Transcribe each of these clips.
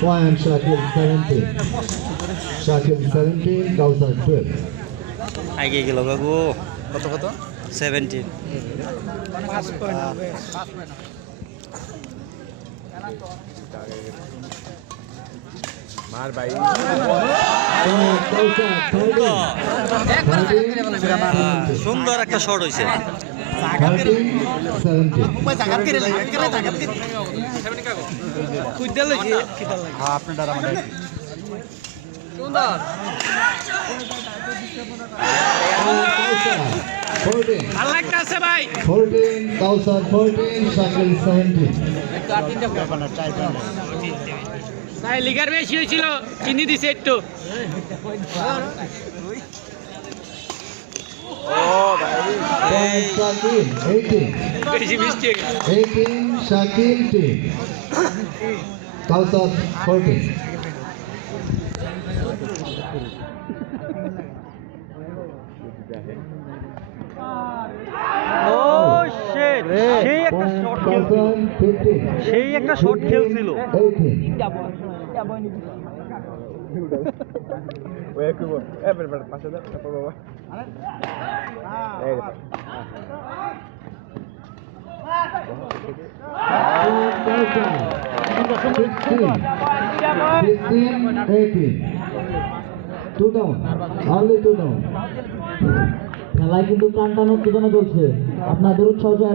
Point Shakil 17. Shakil 17, Kausar 12. আগে গেল কাকু কত কত 17 মার ভাই Kausar 13. 13, সুন্দর একটা শট হয়েছে 17. আপনার আমাদের ভালো লাগতেছে ভাই 14, Kausar 14, Shakil 17. ভাই লিগার বেশি হয়েছিল চিনি দিছে একটু Point Shakil 18. বেশি মিষ্টি 18, Shakil 10. Kausar 14. ও শিট সেই একটা Point শট খেলছিল Kausar 15. সেই একটা শট খেলছিল 18. ওই একটু এবার পাশে দাও তারপর বাবা এই Two down, only two down. খেলায় কিন্তু টান টান উত্তেজনা চলছে আপনাদের উৎসাহ চাই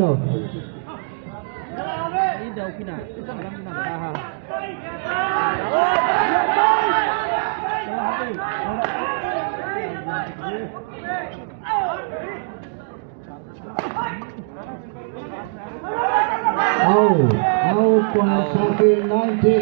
Out, point Shakil 19.